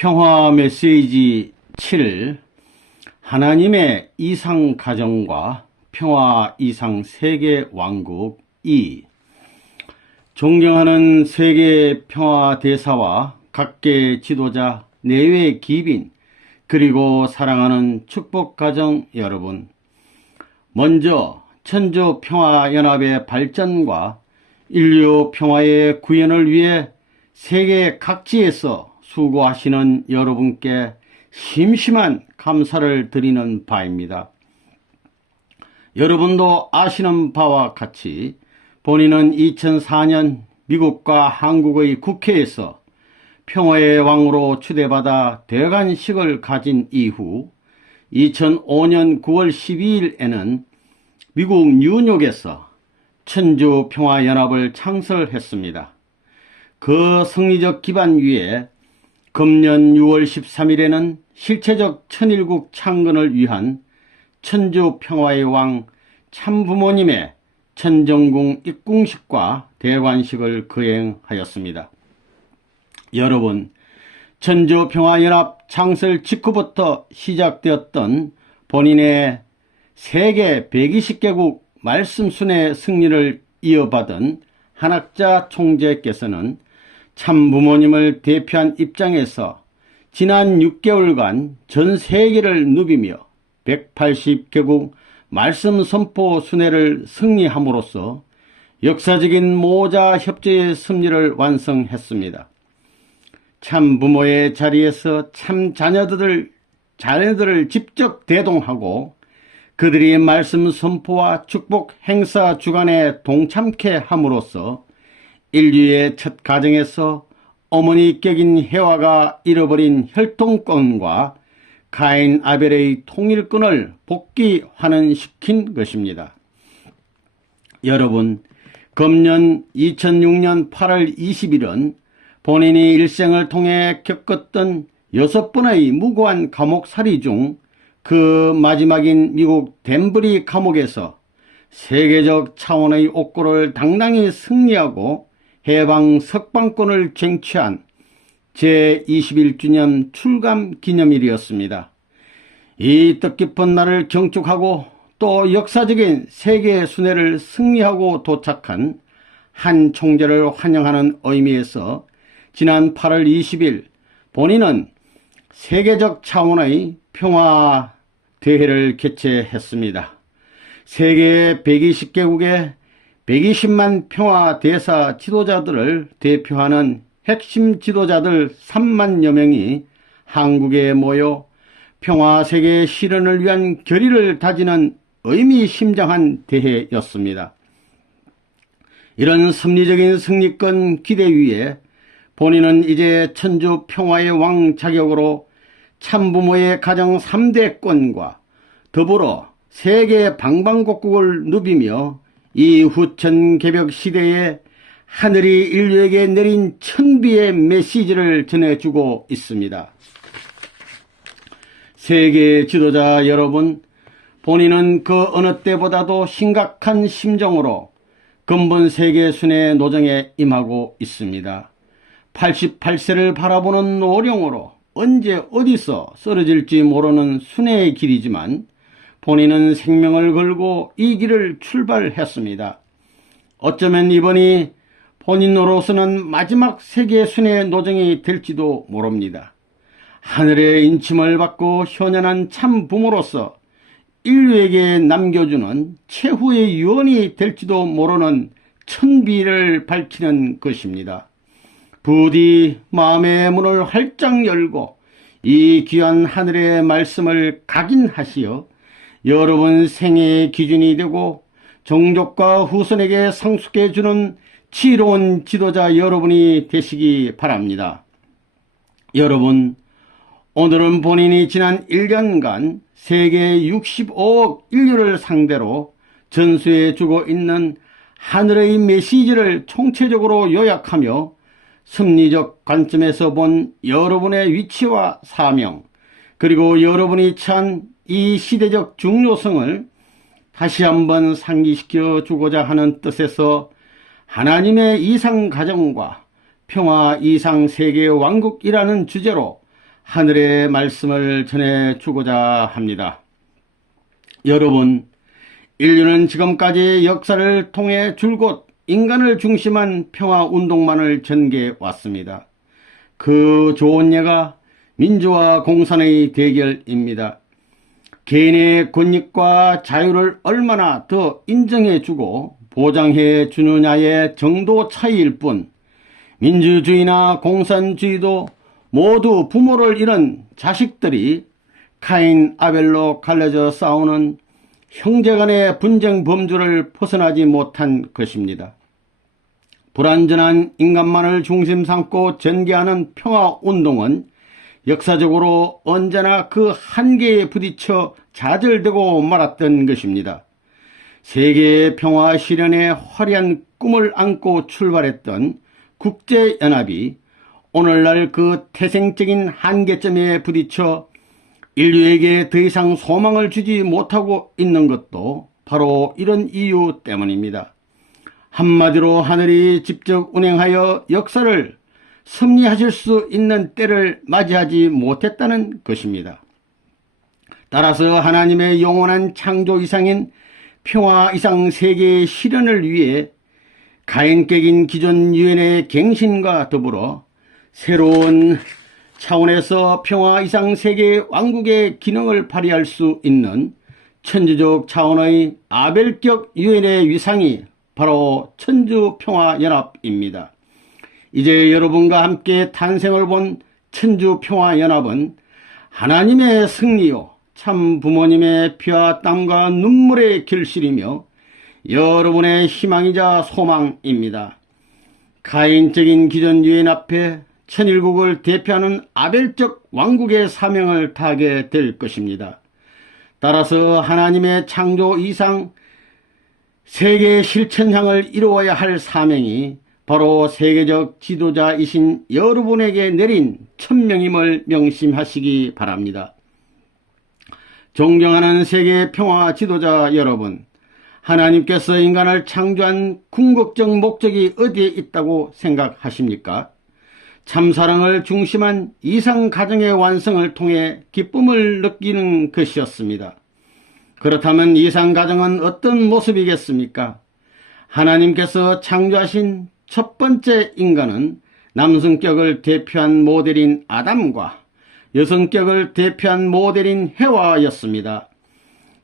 평화 메시지 7. 하나님의 이상 가정과 평화 이상 세계 왕국 2. 존경하는 세계 평화 대사와 각계 지도자, 내외 기빈, 그리고 사랑하는 축복 가정 여러분. 먼저 천주 평화연합의 발전과 인류 평화의 구현을 위해 세계 각지에서 수고하시는 여러분께 심심한 감사를 드리는 바입니다. 여러분도 아시는 바와 같이 본인은 2004년 미국과 한국의 국회에서 평화의 왕으로 추대받아 대관식을 가진 이후 2005년 9월 12일에는 미국 뉴욕에서 천주평화연합을 창설했습니다. 그 성리적 기반 위에 금년 6월 13일에는 실체적 천일국 창건을 위한 천주평화의 왕 참부모님의 천정궁 입궁식과 대관식을 거행하였습니다. 여러분, 천주평화연합 창설 직후부터 시작되었던 본인의 세계 120개국 말씀순회 승리를 이어받은 한학자 총재께서는 참부모님을 대표한 입장에서 지난 6개월간 전 세계를 누비며 180개국 말씀 선포 순회를 승리함으로써 역사적인 모자 협조의 승리를 완성했습니다. 참부모의 자리에서 참 자녀들을 직접 대동하고 그들이 말씀 선포와 축복 행사 주간에 동참케 함으로써 인류의 첫 가정에서 어머니 격인 해와가 잃어버린 혈통권과 가인 아벨의 통일권을 복귀 환원시킨 것입니다. 여러분, 금년 2006년 8월 20일은 본인이 일생을 통해 겪었던 6번의 무고한 감옥살이 중 그 마지막인 미국 덴버리 감옥에서 세계적 차원의 옥고를 당당히 승리하고 해방 석방권을 쟁취한 제21주년 출감 기념일이었습니다. 이 뜻깊은 날을 경축하고 또 역사적인 세계 순회를 승리하고 도착한 한 총재를 환영하는 의미에서 지난 8월 20일 본인은 세계적 차원의 평화 대회를 개최했습니다. 세계 120개국의 120만 평화 대사 지도자들을 대표하는 핵심 지도자들 3만여 명이 한국에 모여 평화 세계 실현을 위한 결의를 다지는 의미심장한 대회였습니다. 이런 섭리적인 승리권 기대 위에 본인은 이제 천주 평화의 왕 자격으로 참부모의 가정 3대권과 더불어 세계 방방곡곡을 누비며 이 후천 개벽 시대에 하늘이 인류에게 내린 천비의 메시지를 전해주고 있습니다. 세계 지도자 여러분, 본인은 그 어느 때보다도 심각한 심정으로 근본 세계 순회 노정에 임하고 있습니다. 88세를 바라보는 노령으로 언제 어디서 쓰러질지 모르는 순회의 길이지만 본인은 생명을 걸고 이 길을 출발했습니다. 어쩌면 이번이 본인으로서는 마지막 세계 순회 노정이 될지도 모릅니다. 하늘의 인침을 받고 현현한 참부모로서 인류에게 남겨주는 최후의 유언이 될지도 모르는 천비를 밝히는 것입니다. 부디 마음의 문을 활짝 열고 이 귀한 하늘의 말씀을 각인하시어 여러분 생애의 기준이 되고 종족과 후손에게 상속해 주는 지혜로운 지도자 여러분이 되시기 바랍니다. 여러분, 오늘은 본인이 지난 1년간 세계 65억 인류를 상대로 전수해 주고 있는 하늘의 메시지를 총체적으로 요약하며 섭리적 관점에서 본 여러분의 위치와 사명, 그리고 여러분이 처한 이 시대적 중요성을 다시 한번 상기시켜 주고자 하는 뜻에서 하나님의 이상 가정과 평화 이상 세계 왕국이라는 주제로 하늘의 말씀을 전해주고자 합니다. 여러분, 인류는 지금까지 역사를 통해 줄곧 인간을 중심한 평화운동만을 전개해 왔습니다. 그 좋은 예가 민주화 공산의 대결입니다. 개인의 권익과 자유를 얼마나 더 인정해주고 보장해 주느냐의 정도 차이일 뿐, 민주주의나 공산주의도 모두 부모를 잃은 자식들이 카인 아벨로 갈라져 싸우는 형제간의 분쟁 범주를 벗어나지 못한 것입니다. 불완전한 인간만을 중심 삼고 전개하는 평화운동은 역사적으로 언제나 그 한계에 부딪혀 좌절되고 말았던 것입니다. 세계의 평화 실현에 화려한 꿈을 안고 출발했던 국제연합이 오늘날 그 태생적인 한계점에 부딪혀 인류에게 더 이상 소망을 주지 못하고 있는 것도 바로 이런 이유 때문입니다. 한마디로 하늘이 직접 운행하여 역사를 섭리하실 수 있는 때를 맞이하지 못했다는 것입니다. 따라서 하나님의 영원한 창조 이상인 평화 이상 세계의 실현을 위해 가행격인 기존 유엔의 갱신과 더불어 새로운 차원에서 평화 이상 세계 왕국의 기능을 발휘할 수 있는 천주적 차원의 아벨격 유엔의 위상이 바로 천주평화연합입니다. 이제 여러분과 함께 탄생을 본 천주평화연합은 하나님의 승리요 참 부모님의 피와 땀과 눈물의 결실이며 여러분의 희망이자 소망입니다. 가인적인 기존 유엔 앞에 천일국을 대표하는 아벨적 왕국의 사명을 다하게 될 것입니다. 따라서 하나님의 창조 이상 세계 실천향을 이루어야 할 사명이 바로 세계적 지도자이신 여러분에게 내린 천명임을 명심하시기 바랍니다. 존경하는 세계 평화 지도자 여러분, 하나님께서 인간을 창조한 궁극적 목적이 어디에 있다고 생각하십니까? 참사랑을 중심한 이상가정의 완성을 통해 기쁨을 느끼는 것이었습니다. 그렇다면 이상가정은 어떤 모습이겠습니까? 하나님께서 창조하신 첫 번째 인간은 남성격을 대표한 모델인 아담과 여성격을 대표한 모델인 해와였습니다.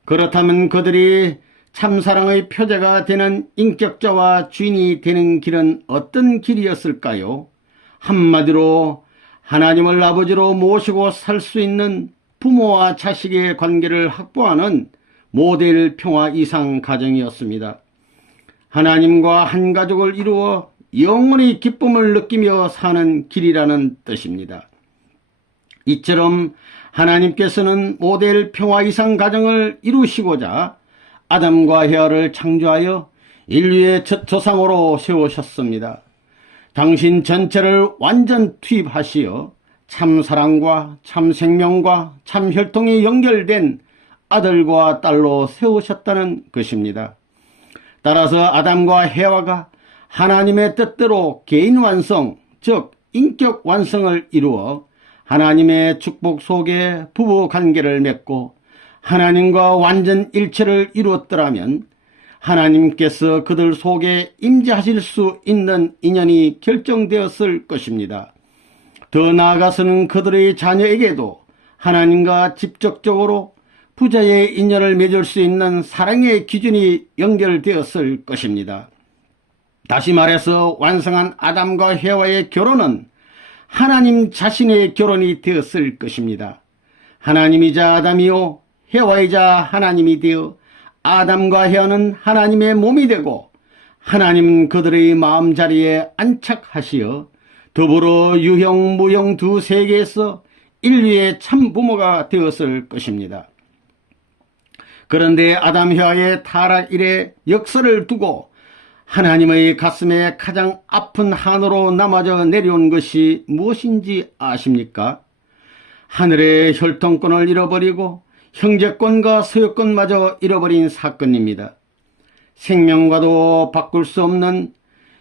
그렇다면 그들이 참사랑의 표제가 되는 인격자와 주인이 되는 길은 어떤 길이었을까요? 한마디로 하나님을 아버지로 모시고 살 수 있는 부모와 자식의 관계를 확보하는 모델 평화 이상 가정이었습니다. 하나님과 한 가족을 이루어 영원히 기쁨을 느끼며 사는 길이라는 뜻입니다. 이처럼 하나님께서는 모델 평화 이상 가정을 이루시고자 아담과 헤아를 창조하여 인류의 첫 조상으로 세우셨습니다. 당신 전체를 완전 투입하시어 참 사랑과 참 생명과 참 혈통이 연결된 아들과 딸로 세우셨다는 것입니다. 따라서 아담과 해와가 하나님의 뜻대로 개인 완성, 즉 인격 완성을 이루어 하나님의 축복 속에 부부 관계를 맺고 하나님과 완전 일체를 이루었더라면 하나님께서 그들 속에 임재하실 수 있는 인연이 결정되었을 것입니다. 더 나아가서는 그들의 자녀에게도 하나님과 직접적으로 부자의 인연을 맺을 수 있는 사랑의 기준이 연결되었을 것입니다. 다시 말해서 완성한 아담과 해와의 결혼은 하나님 자신의 결혼이 되었을 것입니다. 하나님이자 아담이요 해와이자 하나님이 되어 아담과 해와는 하나님의 몸이 되고 하나님은 그들의 마음자리에 안착하시어 더불어 유형 무형 두 세계에서 인류의 참부모가 되었을 것입니다. 그런데 아담 해와의 타락 이래 역사를 두고 하나님의 가슴에 가장 아픈 한으로 남아져 내려온 것이 무엇인지 아십니까? 하늘의 혈통권을 잃어버리고 형제권과 소유권마저 잃어버린 사건입니다. 생명과도 바꿀 수 없는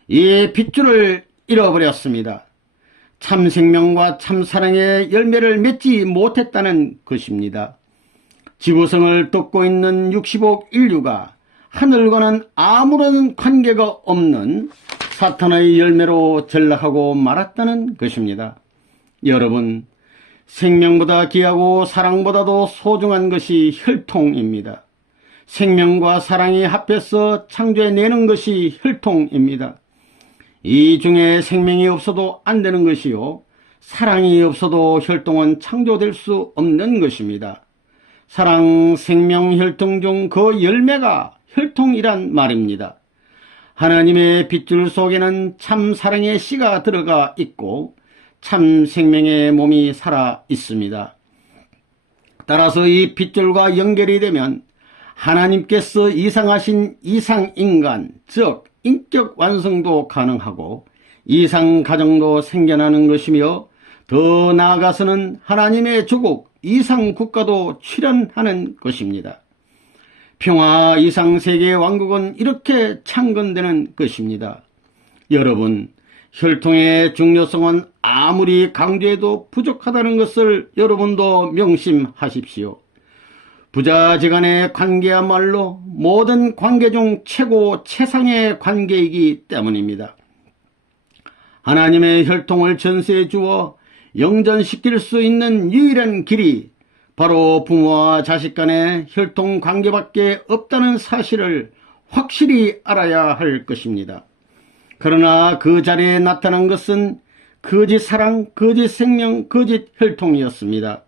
이 핏줄을 잃어버렸습니다. 참 생명과 참 사랑의 열매를 맺지 못했다는 것입니다. 지구성을 덮고 있는 60억 인류가 하늘과는 아무런 관계가 없는 사탄의 열매로 전락하고 말았다는 것입니다. 여러분, 생명보다 귀하고 사랑보다도 소중한 것이 혈통입니다. 생명과 사랑이 합해서 창조해내는 것이 혈통입니다. 이 중에 생명이 없어도 안 되는 것이요, 사랑이 없어도 혈통은 창조될 수 없는 것입니다. 사랑, 생명, 혈통 중 그 열매가 혈통이란 말입니다. 하나님의 핏줄 속에는 참 사랑의 씨가 들어가 있고 참 생명의 몸이 살아 있습니다. 따라서 이 핏줄과 연결이 되면 하나님께서 이상하신 이상인간, 즉 인격 완성도 가능하고 이상가정도 생겨나는 것이며, 더 나아가서는 하나님의 조국 이상국가도 출현하는 것입니다. 평화 이상세계 왕국은 이렇게 창건되는 것입니다. 여러분, 혈통의 중요성은 아무리 강조해도 부족하다는 것을 여러분도 명심하십시오. 부자지간의 관계야말로 모든 관계 중 최고 최상의 관계이기 때문입니다. 하나님의 혈통을 전수해 주어 영전시킬 수 있는 유일한 길이 바로 부모와 자식 간의 혈통 관계밖에 없다는 사실을 확실히 알아야 할 것입니다. 그러나 그 자리에 나타난 것은 거짓 사랑, 거짓 생명, 거짓 혈통이었습니다.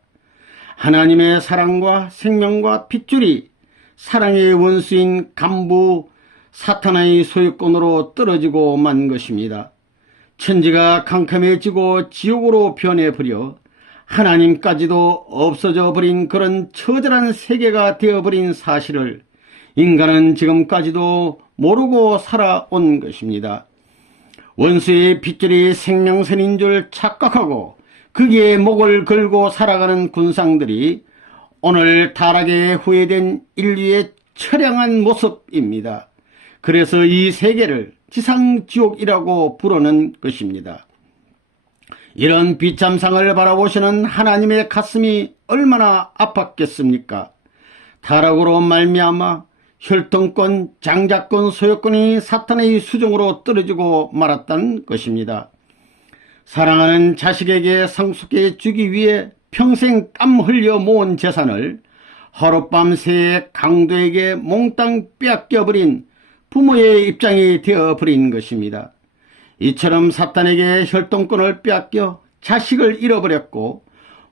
하나님의 사랑과 생명과 핏줄이 사랑의 원수인 간부 사탄의 소유권으로 떨어지고 만 것입니다. 천지가 캄캄해지고 지옥으로 변해버려 하나님까지도 없어져 버린 그런 처절한 세계가 되어버린 사실을 인간은 지금까지도 모르고 살아온 것입니다. 원수의 핏줄이 생명선인 줄 착각하고 거기에 목을 걸고 살아가는 군상들이 오늘 타락에 후회된 인류의 처량한 모습입니다. 그래서 이 세계를 지상지옥이라고 부르는 것입니다. 이런 비참상을 바라보시는 하나님의 가슴이 얼마나 아팠겠습니까? 타락으로 말미암아 혈통권, 장자권, 소유권이 사탄의 수종으로 떨어지고 말았다는 것입니다. 사랑하는 자식에게 상속해 주기 위해 평생 땀 흘려 모은 재산을 하룻밤 새에 강도에게 몽땅 빼앗겨버린 부모의 입장이 되어버린 것입니다. 이처럼 사탄에게 혈통권을 빼앗겨 자식을 잃어버렸고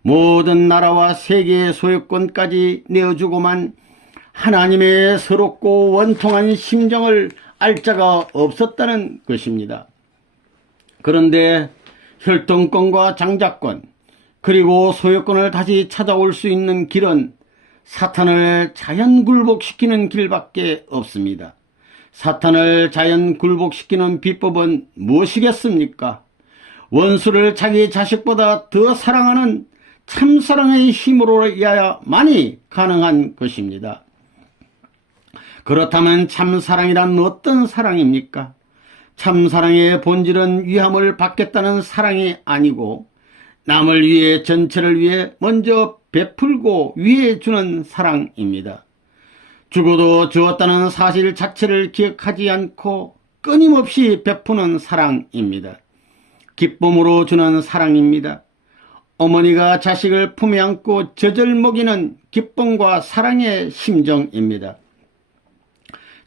모든 나라와 세계의 소유권까지 내어주고만 하나님의 서럽고 원통한 심정을 알 자가 없었다는 것입니다. 그런데 혈통권과 장자권 그리고 소유권을 다시 찾아올 수 있는 길은 사탄을 자연 굴복시키는 길밖에 없습니다. 사탄을 자연 굴복시키는 비법은 무엇이겠습니까? 원수를 자기 자식보다 더 사랑하는 참사랑의 힘으로야만이 가능한 것입니다. 그렇다면 참사랑이란 어떤 사랑입니까? 참사랑의 본질은 위함을 받겠다는 사랑이 아니고 남을 위해 전체를 위해 먼저 베풀고 위해주는 사랑입니다. 죽어도 주었다는 사실 자체를 기억하지 않고 끊임없이 베푸는 사랑입니다. 기쁨으로 주는 사랑입니다. 어머니가 자식을 품에 안고 젖을 먹이는 기쁨과 사랑의 심정입니다.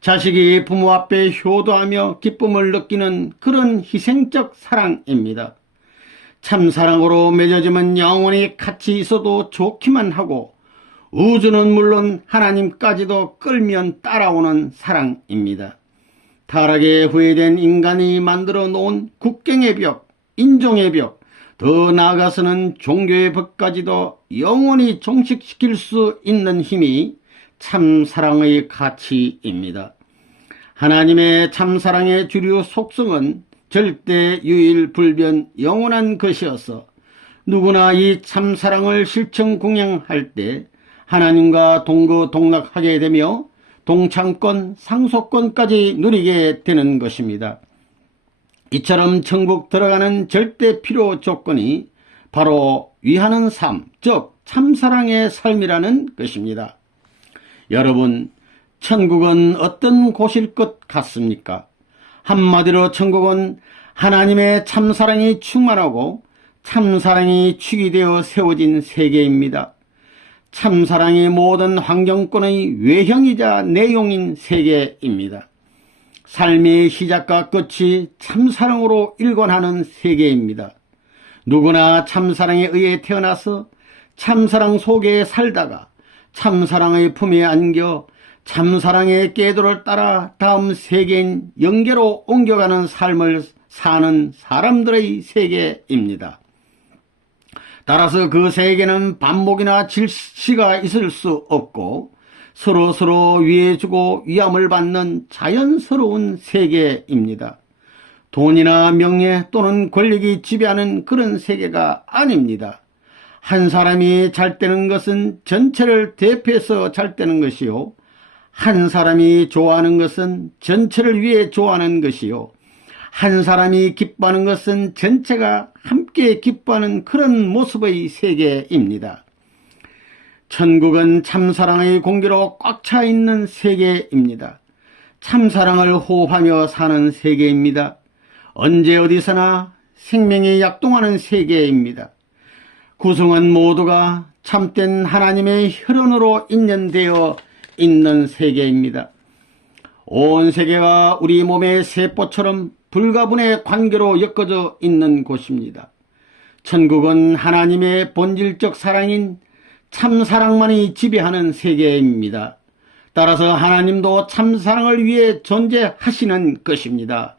자식이 부모 앞에 효도하며 기쁨을 느끼는 그런 희생적 사랑입니다. 참사랑으로 맺어지면 영원히 같이 있어도 좋기만 하고 우주는 물론 하나님까지도 끌면 따라오는 사랑입니다. 타락에 후회된 인간이 만들어 놓은 국경의 벽, 인종의 벽, 더 나아가서는 종교의 벽까지도 영원히 종식시킬 수 있는 힘이 참사랑의 가치입니다. 하나님의 참사랑의 주류 속성은 절대 유일 불변 영원한 것이어서 누구나 이 참사랑을 실천 공양할 때 하나님과 동거동락하게 되며 동창권, 상속권까지 누리게 되는 것입니다. 이처럼 천국 들어가는 절대 필요 조건이 바로 위하는 삶, 즉 참사랑의 삶이라는 것입니다. 여러분, 천국은 어떤 곳일 것 같습니까? 한마디로 천국은 하나님의 참사랑이 충만하고 참사랑이 축이 되어 세워진 세계입니다. 참사랑이 모든 환경권의 외형이자 내용인 세계입니다. 삶의 시작과 끝이 참사랑으로 일관하는 세계입니다. 누구나 참사랑에 의해 태어나서 참사랑 속에 살다가 참사랑의 품에 안겨 참사랑의 궤도를 따라 다음 세계인 영계로 옮겨가는 삶을 사는 사람들의 세계입니다. 따라서 그 세계는 반목이나 질시가 있을 수 없고 서로 위해주고 위함을 받는 자연스러운 세계입니다. 돈이나 명예 또는 권력이 지배하는 그런 세계가 아닙니다. 한 사람이 잘 되는 것은 전체를 대표해서 잘 되는 것이요, 한 사람이 좋아하는 것은 전체를 위해 좋아하는 것이요, 한 사람이 기뻐하는 것은 전체가 함께 기뻐하는 그런 모습의 세계입니다. 천국은 참사랑의 공기로 꽉 차 있는 세계입니다. 참사랑을 호흡하며 사는 세계입니다. 언제 어디서나 생명이 약동하는 세계입니다. 구성원 모두가 참된 하나님의 혈연으로 인연되어 있는 세계입니다. 온 세계가 우리 몸의 세포처럼 불가분의 관계로 엮어져 있는 곳입니다. 천국은 하나님의 본질적 사랑인 참사랑만이 지배하는 세계입니다. 따라서 하나님도 참사랑을 위해 존재하시는 것입니다.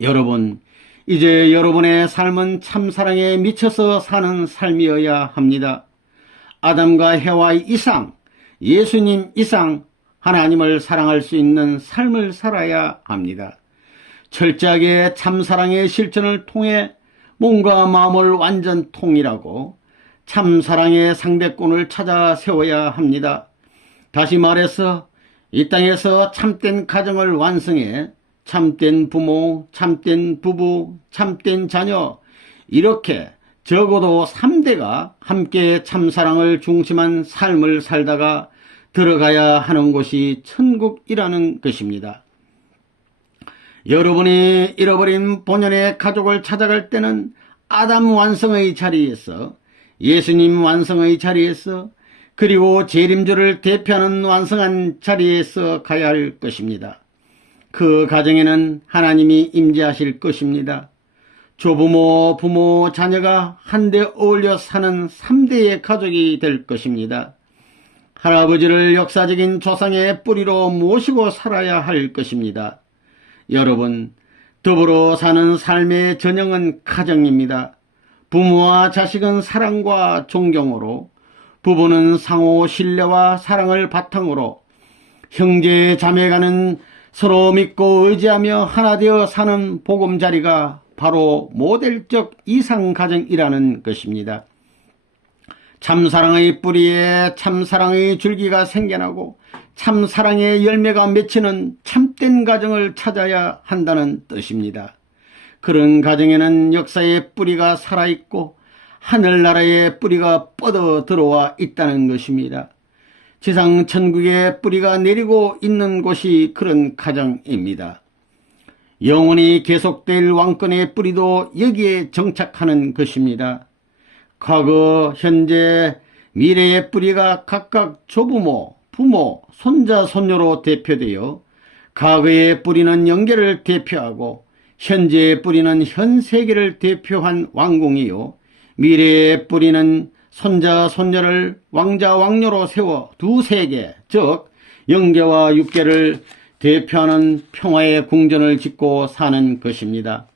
여러분, 이제 여러분의 삶은 참사랑에 미쳐서 사는 삶이어야 합니다. 아담과 해와의 이상, 예수님 이상 하나님을 사랑할 수 있는 삶을 살아야 합니다. 철저하게 참사랑의 실천을 통해 몸과 마음을 완전 통일하고 참사랑의 상대권을 찾아 세워야 합니다. 다시 말해서 이 땅에서 참된 가정을 완성해 참된 부모, 참된 부부, 참된 자녀, 이렇게 적어도 3대가 함께 참사랑을 중심한 삶을 살다가 들어가야 하는 곳이 천국이라는 것입니다. 여러분이 잃어버린 본연의 가족을 찾아갈 때는 아담 완성의 자리에서, 예수님 완성의 자리에서, 그리고 재림주를 대표하는 완성한 자리에서 가야 할 것입니다. 그 가정에는 하나님이 임재하실 것입니다. 조부모, 부모, 자녀가 한데 어울려 사는 3대의 가족이 될 것입니다. 할아버지를 역사적인 조상의 뿌리로 모시고 살아야 할 것입니다. 여러분, 더불어 사는 삶의 전형은 가정입니다. 부모와 자식은 사랑과 존경으로, 부부는 상호 신뢰와 사랑을 바탕으로, 형제 자매가는 서로 믿고 의지하며 하나 되어 사는 보금자리가 바로 모델적 이상가정이라는 것입니다. 참사랑의 뿌리에 참사랑의 줄기가 생겨나고 참사랑의 열매가 맺히는 참된 가정을 찾아야 한다는 뜻입니다. 그런 가정에는 역사의 뿌리가 살아있고 하늘나라의 뿌리가 뻗어 들어와 있다는 것입니다. 지상 천국의 뿌리가 내리고 있는 곳이 그런 가정입니다. 영원히 계속될 왕권의 뿌리도 여기에 정착하는 것입니다. 과거, 현재, 미래의 뿌리가 각각 조부모, 부모, 손자, 손녀로 대표되어 과거의 뿌리는 영계를 대표하고 현재의 뿌리는 현 세계를 대표한 왕궁이요, 미래의 뿌리는 손자, 손녀를 왕자, 왕녀로 세워 두 세계, 즉 영계와 육계를 대표하는 평화의 궁전을 짓고 사는 것입니다.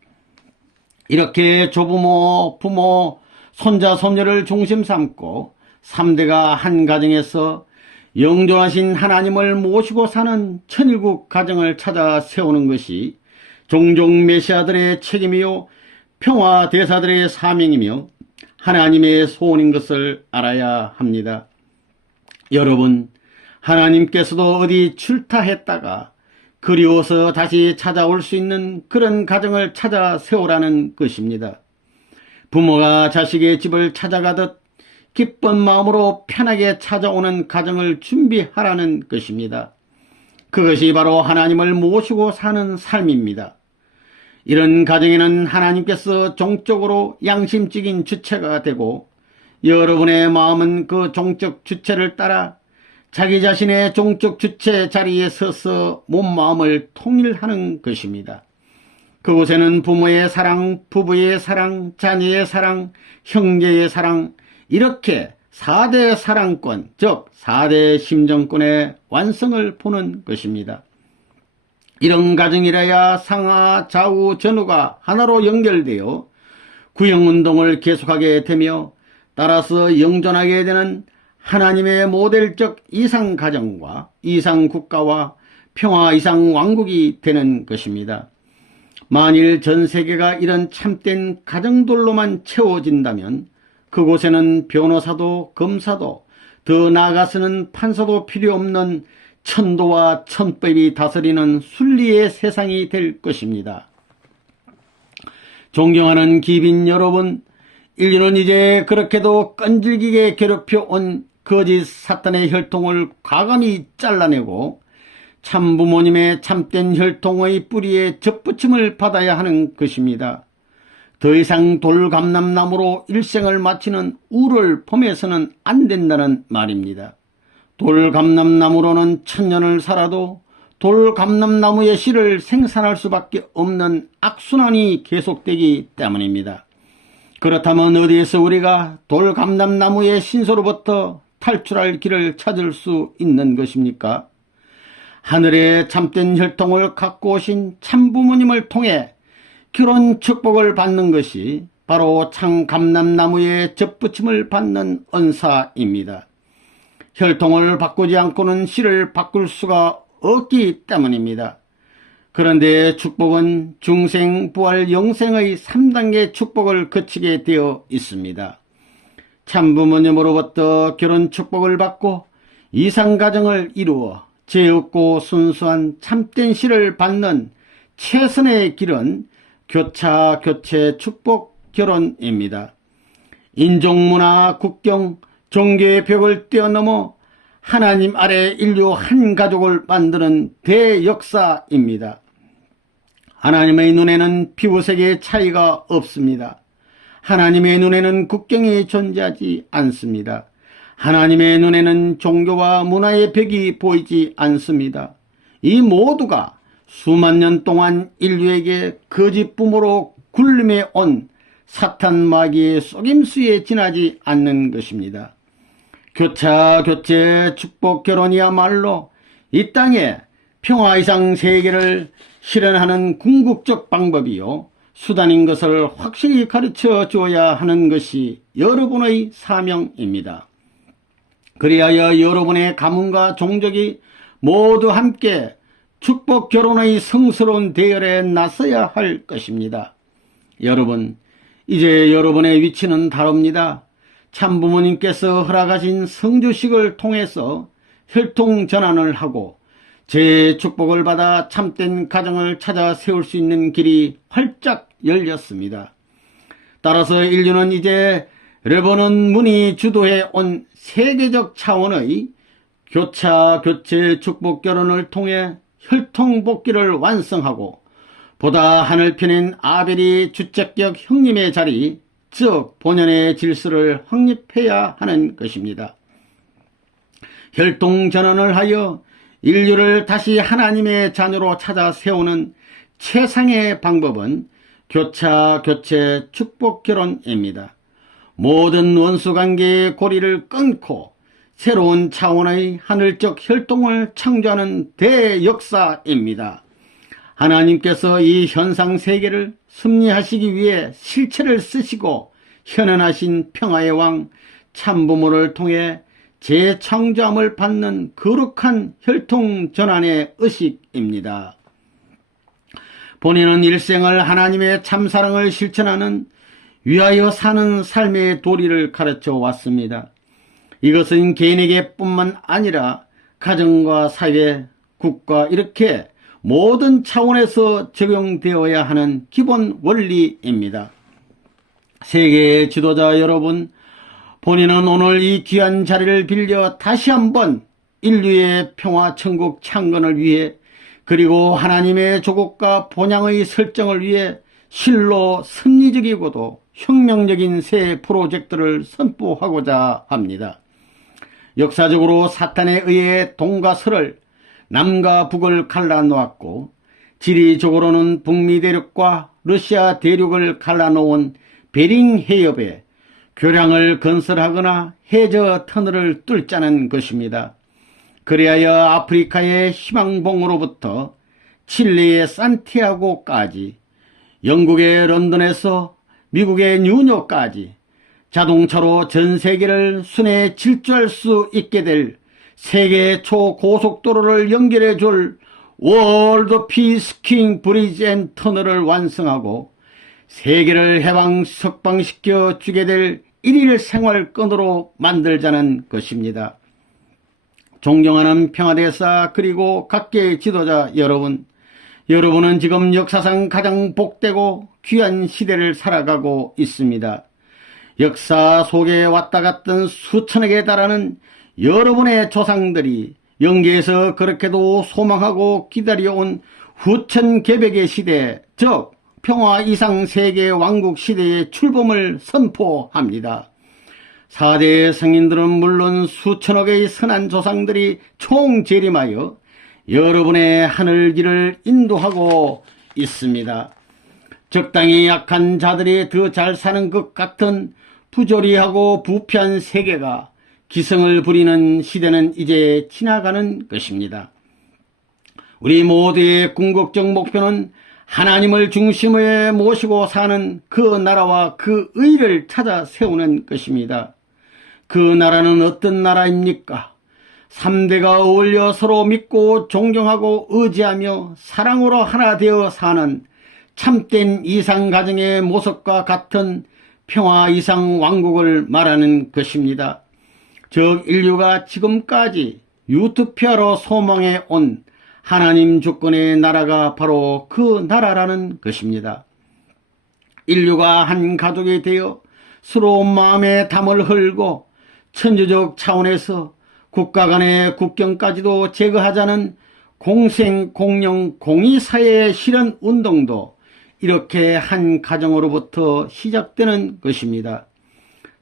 이렇게 조부모, 부모, 손자, 손녀를 중심 삼고 3대가 한 가정에서 영존하신 하나님을 모시고 사는 천일국 가정을 찾아 세우는 것이 종종 메시아들의 책임이요, 평화대사들의 사명이며 하나님의 소원인 것을 알아야 합니다. 여러분, 하나님께서도 어디 출타했다가 그리워서 다시 찾아올 수 있는 그런 가정을 찾아 세우라는 것입니다. 부모가 자식의 집을 찾아가듯 기쁜 마음으로 편하게 찾아오는 가정을 준비하라는 것입니다. 그것이 바로 하나님을 모시고 사는 삶입니다. 이런 가정에는 하나님께서 종적으로 양심적인 주체가 되고 여러분의 마음은 그 종적 주체를 따라 자기 자신의 종적 주체 자리에 서서 몸 마음을 통일하는 것입니다. 그곳에는 부모의 사랑, 부부의 사랑, 자녀의 사랑, 형제의 사랑, 이렇게 4대 사랑권, 즉 4대 심정권의 완성을 보는 것입니다. 이런 가정이라야 상하, 좌우, 전후가 하나로 연결되어 구형운동을 계속하게 되며 따라서 영존하게 되는 하나님의 모델적 이상가정과 이상국가와 평화 이상왕국이 되는 것입니다. 만일 전 세계가 이런 참된 가정들로만 채워진다면 그곳에는 변호사도 검사도 더 나아가서는 판사도 필요 없는 천도와 천법이 다스리는 순리의 세상이 될 것입니다. 존경하는 기빈 여러분, 인류는 이제 그렇게도 끈질기게 괴롭혀온 거짓 사탄의 혈통을 과감히 잘라내고 참부모님의 참된 혈통의 뿌리에 접붙임을 받아야 하는 것입니다. 더 이상 돌감람나무로 일생을 마치는 우를 범해서는 안 된다는 말입니다. 돌감람나무로는 1000년을 살아도 돌감람나무의 씨를 생산할 수밖에 없는 악순환이 계속되기 때문입니다. 그렇다면 어디에서 우리가 돌감람나무의 신소로부터 탈출할 길을 찾을 수 있는 것입니까? 하늘의 참된 혈통을 갖고 오신 참부모님을 통해 결혼 축복을 받는 것이 바로 참감람나무의 접붙임을 받는 은사입니다. 혈통을 바꾸지 않고는 씨를 바꿀 수가 없기 때문입니다. 그런데 축복은 중생, 부활, 영생의 3단계 축복을 거치게 되어 있습니다. 참부모님으로부터 결혼 축복을 받고 이상가정을 이루어 죄 없고 순수한 참된 씨를 받는 최선의 길은 교차, 교체, 축복, 결혼입니다. 인종문화, 국경, 종교의 벽을 뛰어넘어 하나님 아래 인류 한 가족을 만드는 대역사입니다. 하나님의 눈에는 피부색의 차이가 없습니다. 하나님의 눈에는 국경이 존재하지 않습니다. 하나님의 눈에는 종교와 문화의 벽이 보이지 않습니다. 이 모두가 수만 년 동안 인류에게 거짓 부모로 굴림해 온 사탄 마귀의 속임수에 지나지 않는 것입니다. 교차, 교체, 축복, 결혼이야말로 이 땅에 평화 이상 세계를 실현하는 궁극적 방법이요 수단인 것을 확실히 가르쳐 주어야 하는 것이 여러분의 사명입니다. 그리하여 여러분의 가문과 종족이 모두 함께 축복 결혼의 성스러운 대열에 나서야 할 것입니다. 여러분, 이제 여러분의 위치는 다릅니다. 참부모님께서 허락하신 성주식을 통해서 혈통 전환을 하고 제 축복을 받아 참된 가정을 찾아 세울 수 있는 길이 활짝 열렸습니다. 따라서 인류는 이제 레버넌 문이 주도해 온 세계적 차원의 교차, 교체, 축복 결혼을 통해 혈통 복귀를 완성하고 보다 하늘편인 아벨이 주체격 형님의 자리, 즉 본연의 질서를 확립해야 하는 것입니다. 혈통 전환을 하여 인류를 다시 하나님의 자녀로 찾아 세우는 최상의 방법은 교차, 교체, 축복 결혼입니다. 모든 원수관계의 고리를 끊고 새로운 차원의 하늘적 혈통을 창조하는 대역사입니다. 하나님께서 이 현상 세계를 섭리하시기 위해 실체를 쓰시고 현현하신 평화의 왕 참부모를 통해 재창조함을 받는 거룩한 혈통 전환의 의식입니다. 본인은 일생을 하나님의 참사랑을 실천하는 위하여 사는 삶의 도리를 가르쳐 왔습니다. 이것은 개인에게 뿐만 아니라 가정과 사회, 국가 이렇게 모든 차원에서 적용되어야 하는 기본 원리입니다. 세계의 지도자 여러분, 본인은 오늘 이 귀한 자리를 빌려 다시 한번 인류의 평화 천국 창건을 위해, 그리고 하나님의 조국과 본향의 설정을 위해 실로 섭리적이고도 혁명적인 새 프로젝트를 선포하고자 합니다. 역사적으로 사탄에 의해 동과 서를, 남과 북을 갈라놓았고, 지리적으로는 북미 대륙과 러시아 대륙을 갈라놓은 베링 해협에 교량을 건설하거나 해저 터널을 뚫자는 것입니다. 그리하여 아프리카의 희망봉으로부터 칠레의 산티아고까지, 영국의 런던에서 미국의 뉴욕까지 자동차로 전 세계를 순회 질주할 수 있게 될 세계 초고속도로를 연결해 줄 월드 피스킹 브리지 앤 터널을 완성하고 세계를 석방시켜 주게 될 일일 생활권으로 만들자는 것입니다. 존경하는 평화대사 그리고 각계 지도자 여러분, 여러분은 지금 역사상 가장 복되고 귀한 시대를 살아가고 있습니다. 역사 속에 왔다 갔던 수천억에 달하는 여러분의 조상들이 영계에서 그렇게도 소망하고 기다려온 후천개벽의 시대, 즉 평화 이상 세계 왕국 시대의 출범을 선포합니다. 4대 성인들은 물론 수천억의 선한 조상들이 총재림하여 여러분의 하늘길을 인도하고 있습니다. 적당히 약한 자들이 더 잘 사는 것 같은 부조리하고 부패한 세계가 기승을 부리는 시대는 이제 지나가는 것입니다. 우리 모두의 궁극적 목표는 하나님을 중심에 모시고 사는 그 나라와 그 의를 찾아 세우는 것입니다. 그 나라는 어떤 나라입니까? 3대가 어울려 서로 믿고 존경하고 의지하며 사랑으로 하나 되어 사는 참된 이상가정의 모습과 같은 평화 이상 왕국을 말하는 것입니다. 즉 인류가 지금까지 유토피아로 소망해 온 하나님 주권의 나라가 바로 그 나라라는 것입니다. 인류가 한 가족이 되어 서로 마음의 담을 흘고 천주적 차원에서 국가 간의 국경까지도 제거하자는 공생, 공영, 공의사회의 실현 운동도 이렇게 한 가정으로부터 시작되는 것입니다.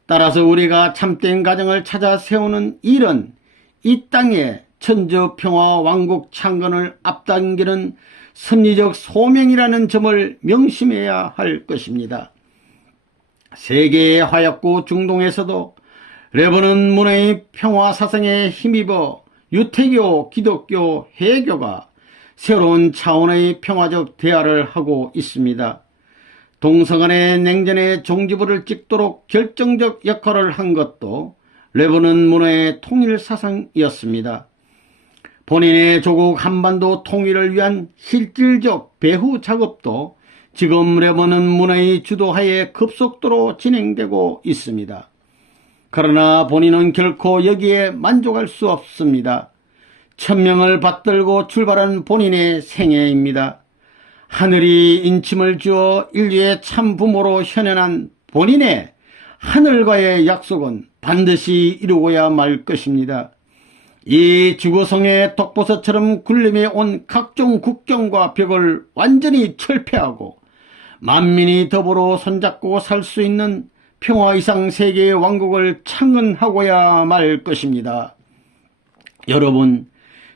따라서 우리가 참된 가정을 찾아 세우는 일은 이 땅에 천주평화 왕국 창건을 앞당기는 섭리적 소명이라는 점을 명심해야 할 것입니다. 세계의 화약고 중동에서도 레버넌 문화의 평화 사상에 힘입어 유태교, 기독교, 해교가 새로운 차원의 평화적 대화를 하고 있습니다. 동서간의 냉전의 종지부를 찍도록 결정적 역할을 한 것도 레버넌 문화의 통일 사상이었습니다. 본인의 조국 한반도 통일을 위한 실질적 배후 작업도 지금 레버넌 문화의 주도하에 급속도로 진행되고 있습니다. 그러나 본인은 결코 여기에 만족할 수 없습니다. 천명을 받들고 출발한 본인의 생애입니다. 하늘이 인침을 주어 인류의 참부모로 현현한 본인의 하늘과의 약속은 반드시 이루고야 말 것입니다. 이 지구성의 독버섯처럼 군림해 온 각종 국경과 벽을 완전히 철폐하고 만민이 더불어 손잡고 살 수 있는 평화 이상 세계의 왕국을 창건하고야 말 것입니다. 여러분,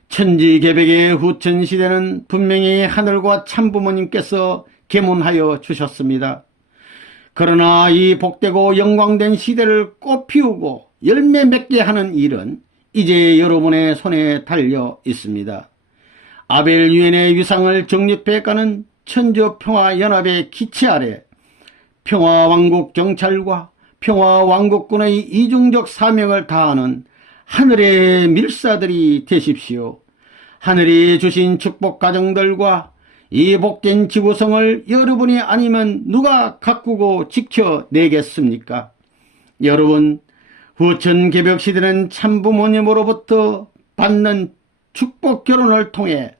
천지개벽의 후천시대는 분명히 하늘과 참부모님께서 계문하여 주셨습니다. 그러나 이 복되고 영광된 시대를 꽃피우고 열매 맺게 하는 일은 이제 여러분의 손에 달려 있습니다. 아벨 유엔의 위상을 정립해가는 천주평화연합의 기치 아래 평화왕국 경찰과 평화왕국군의 이중적 사명을 다하는 하늘의 밀사들이 되십시오. 하늘이 주신 축복 가정들과 이 복된 지구성을 여러분이 아니면 누가 가꾸고 지켜내겠습니까? 여러분, 후천개벽 시대는 참부모님으로부터 받는 축복 결혼을 통해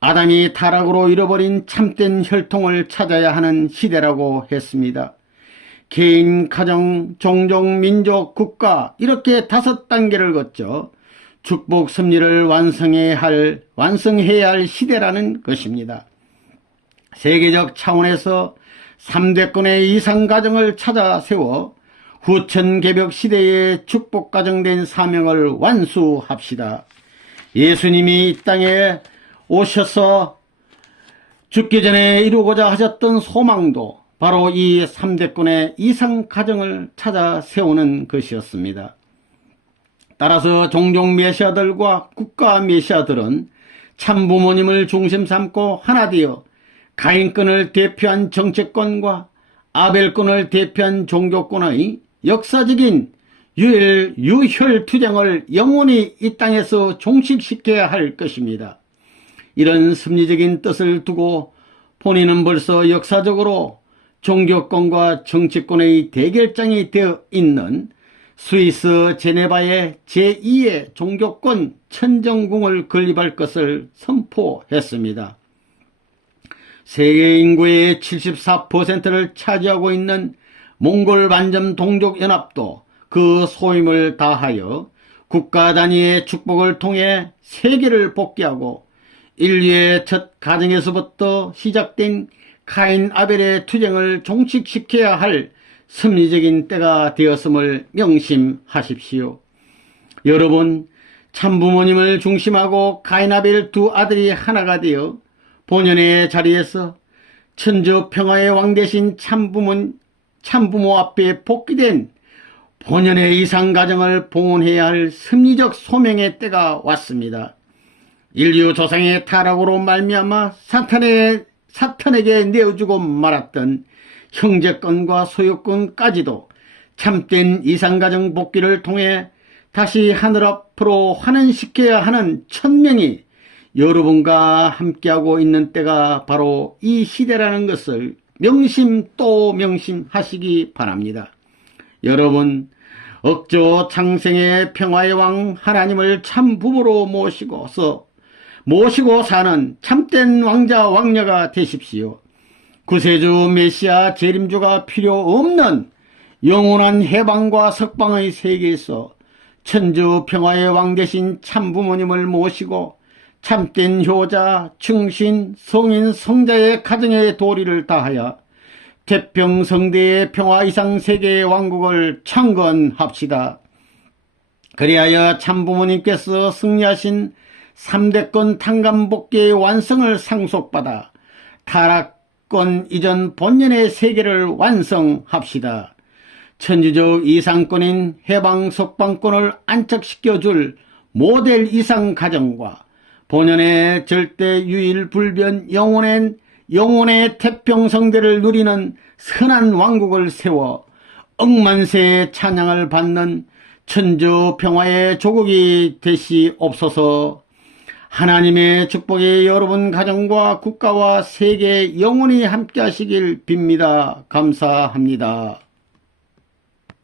아담이 타락으로 잃어버린 참된 혈통을 찾아야 하는 시대라고 했습니다. 개인, 가정, 종족, 민족, 국가 이렇게 5단계를 거쳐 축복 섭리를 완성해야 할 시대라는 것입니다. 세계적 차원에서 3대권의 이상가정을 찾아 세워 후천개벽 시대의 축복가정된 사명을 완수합시다. 예수님이 이 땅에 오셔서 죽기 전에 이루고자 하셨던 소망도 바로 이 3대권의 이상가정을 찾아 세우는 것이었습니다. 따라서 종족 메시아들과 국가 메시아들은 참부모님을 중심 삼고 하나 되어 가인권을 대표한 정치권과 아벨권을 대표한 종교권의 역사적인 유혈투쟁을 영원히 이 땅에서 종식시켜야 할 것입니다. 이런 섭리적인 뜻을 두고 본인은 벌써 역사적으로 종교권과 정치권의 대결장이 되어 있는 스위스 제네바의 제2의 종교권 천정궁을 건립할 것을 선포했습니다. 세계 인구의 74%를 차지하고 있는 몽골 반점 동족연합도 그 소임을 다하여 국가 단위의 축복을 통해 세계를 복귀하고 인류의 첫 가정에서부터 시작된 카인 아벨의 투쟁을 종식시켜야 할 섭리적인 때가 되었음을 명심하십시오. 여러분, 참부모님을 중심하고 가인 아벨 두 아들이 하나가 되어 본연의 자리에서 천주 평화의 왕 대신 참부모 앞에 복귀된 본연의 이상가정을 봉헌해야 할 섭리적 소명의 때가 왔습니다. 인류 조상의 타락으로 말미암아 사탄에게 내어주고 말았던 형제권과 소유권까지도 참된 이상가정 복귀를 통해 다시 하늘 앞으로 환원시켜야 하는 천명이 여러분과 함께하고 있는 때가 바로 이 시대라는 것을 명심 또 명심하시기 바랍니다. 여러분, 억조 창생의 평화의 왕 하나님을 참 부모로 모시고 사는 참된 왕자 왕녀가 되십시오. 구세주 메시아 재림주가 필요 없는 영원한 해방과 석방의 세계에서 천주 평화의 왕 대신 참부모님을 모시고 참된 효자, 충신, 성인, 성자의 가정의 도리를 다하여 태평성대의 평화 이상 세계의 왕국을 창건합시다. 그리하여 참부모님께서 승리하신 3대권 탕감복귀의 완성을 상속받아 타락권 이전 본연의 세계를 완성합시다. 천주적 이상권인 해방 석방권을 안착시켜줄 모델 이상 가정과 본연의 절대 유일 불변 영혼의 태평성대를 누리는 선한 왕국을 세워 억만세의 찬양을 받는 천주 평화의 조국이 되시옵소서. 하나님의 축복이 여러분 가정과 국가와 세계에 영원히 함께 하시길 빕니다. 감사합니다.